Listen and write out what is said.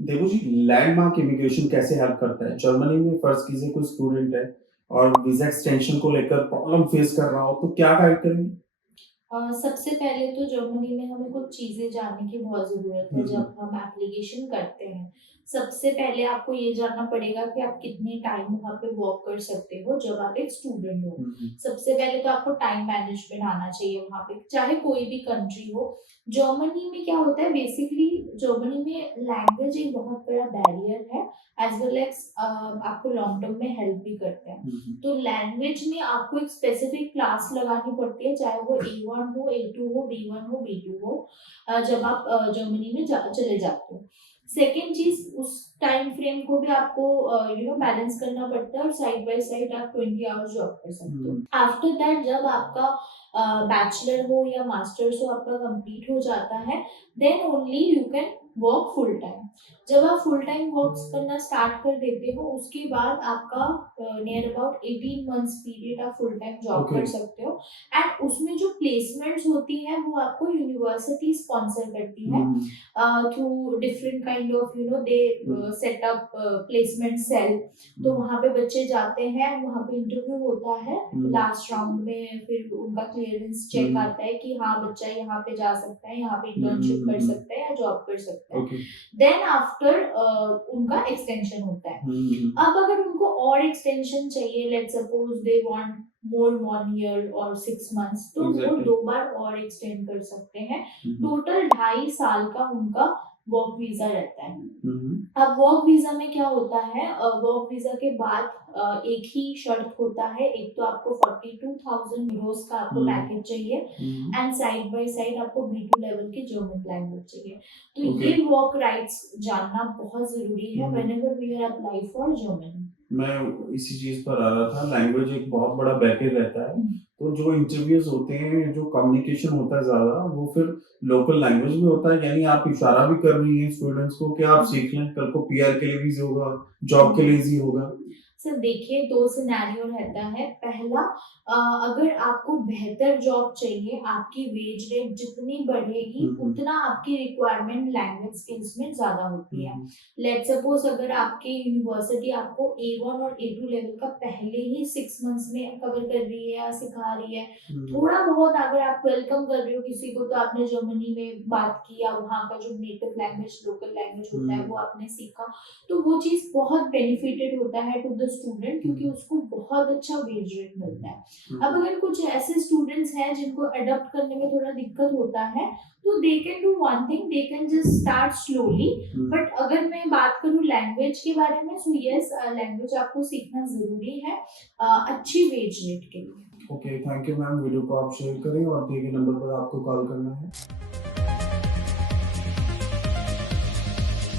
देखो जी, landmark immigration कैसे help करता है? जर्मनी में फर्ज़ कीजिए कोई स्टूडेंट है और वीज़ा एक्सटेंशन को लेकर प्रॉब्लम फेस कर रहा हो, तो क्या गाइड करेंगे? सबसे पहले तो जर्मनी में हमें कुछ चीज़ें जानने की बहुत ज़रूरत है हुँ, जब हुँ। हम एप्लीकेशन करते हैं। सबसे पहले आपको ये जानना पड़ेगा कि आप कितने टाइम वहाँ पे वर्क कर सकते हो जब आप एक स्टूडेंट हो। हुँ, हुँ। सबसे पहले तो आपको टाइम मैनेजमेंट आना चाहिए वहाँ पे, चाहे कोई भी कंट्री हो। जर्मनी में क्या होता है बेसिकली जर्मनी में लैंग्वेज एक बहुत बड़ा बैरियर है एज़ वेल एज़ आपको लॉन्ग टर्म में हेल्प भी करता है। हुँ, हुँ। तो लैंग्वेज में आपको एक स्पेसिफिक क्लास लगानी पड़ती है, चाहे वो A1 हो, A2 हो, B1 हो, B2 हो, जब आप जर्मनी में चले जाते हो। सेकंड चीज़ उस टाइम फ्रेम को भी आपको बैलेंस करना पड़ता है और साइड बाय साइड आप 20 आवर्स जॉब कर सकते हो। हुँ, आफ्टर दैट जब आपका बैचलर हो या मास्टर्स हो आपका कंप्लीट हो जाता है, then only you can work full time. जब आप फुल टाइम वर्क्स करना स्टार्ट कर देते हो, उसके बाद आपका नियर अबाउट 18 मंथ्स पीरियड आप फुल टाइम जॉब ओके। कर सकते हो एंड उसमें जो प्लेसमेंट्स होती हैं वो आपको यूनिवर्सिटी स्पॉन्सर करती हुँ, है हुँ, through different kind of they हुँ, सेट अप प्लेसमेंट सेल। तो हुँ, वहाँ पे बच्चे जाते हैं, वहाँ पे इंटरव्यू होता है हुँ, लास्ट राउंड में, फिर उनका क्लियरेंस हुँ, चेक हुँ, आता है कि हाँ बच्चा यहाँ पे जा सकता है, यहाँ पे हुँ, इंटर्नशिप हुँ, कर हुँ। सकता है या जॉब कर सकता है। ओके। देन आफ्टर उनका एक्सटेंशन होता है। हुँ, हुँ, अब अगर उनको और एक्सटेंशन चाहिए, let's suppose they want more 1 year और 6 मंथ्स, तो वो एग्ज़ैक्टली। 2 बार और एक्सटेंड कर सकते हैं। हुँ, हुँ, टोटल 2.5 साल का उनका वर्क वीज़ा रहता है। हुँ, हुँ, अब वर्क वीज़ा में क्या होता है, वर्क वीज़ा के बाद एक ही शर्त होता है, एक तो आपको 42,000 यूरोज़ का आपको हुँ, पैकेज चाहिए हुँ, एंड साइड बाय साइड आपको B2 लेवल की जर्मन लैंग्वेज चाहिए। तो ओके। ये वर्क राइट्स जानना बहुत ज़रूरी हुँ, है हुँ। Whenever we are apply for Germany. मैं इसी चीज़ पर आ रहा था, लैंग्वेज एक बहुत बड़ा बैरियर रहता है, हुँ। तो जो इंटरव्यूज़ होते हैं, जो कम्युनिकेशन होता है ज़्यादा, वो फिर लोकल लैंग्वेज में होता है, यानी आप इशारा भी कर रही हैं स्टूडेंट्स को कि आप हुँ, सीख लें, कल को पीआर के लिए भी ईज़ी होगा, जॉब के लिए हुँ। ईज़ी होगा। सर देखिए 2 सिनेरियो रहता है। पहला, अगर आपको बेहतर जॉब चाहिए, आपकी वेज रेट जितनी बढ़ेगी हुँ, हुँ, उतना आपकी रिक्वायरमेंट लैंग्वेज स्किल्स में ज़्यादा होती हुँ, है। हुँ, लेट्स सपोज़ अगर आपकी यूनिवर्सिटी आपको A1 और A2 लेवल का पहले ही 6 मंथ्स में कवर कर रही है या सिखा रही है, हुँ, हुँ, थोड़ा बहुत अगर आप वेलकम कर रहे हो किसी को, तो आपने जर्मनी में बात की या वहाँ का जो नेटिव लैंग्वेज, लोकल लैंग्वेज होता है हुँ, वो आपने सीखा, तो वो चीज़ बहुत बेनिफिटेड होता है टू द स्टूडेंट हुँ, क्योंकि उसको बहुत अच्छा वेज रेट मिलता है। हुँ, अब अगर कुछ ऐसे स्टूडेंट्स हैं जिनको अडॉप्ट करने में थोड़ा दिक्कत होता है, तो they can do one thing, they can just start slowly. Hmm. But अगर मैं बात करूँ लैंग्वेज के बारे में, सो यस लैंग्वेज आपको सीखना ज़रूरी है अच्छी वेज रेट के लिए। Okay, thank you ma'am, video को आप शेयर करें और दिए गए नंबर पर आपको कॉल करना है।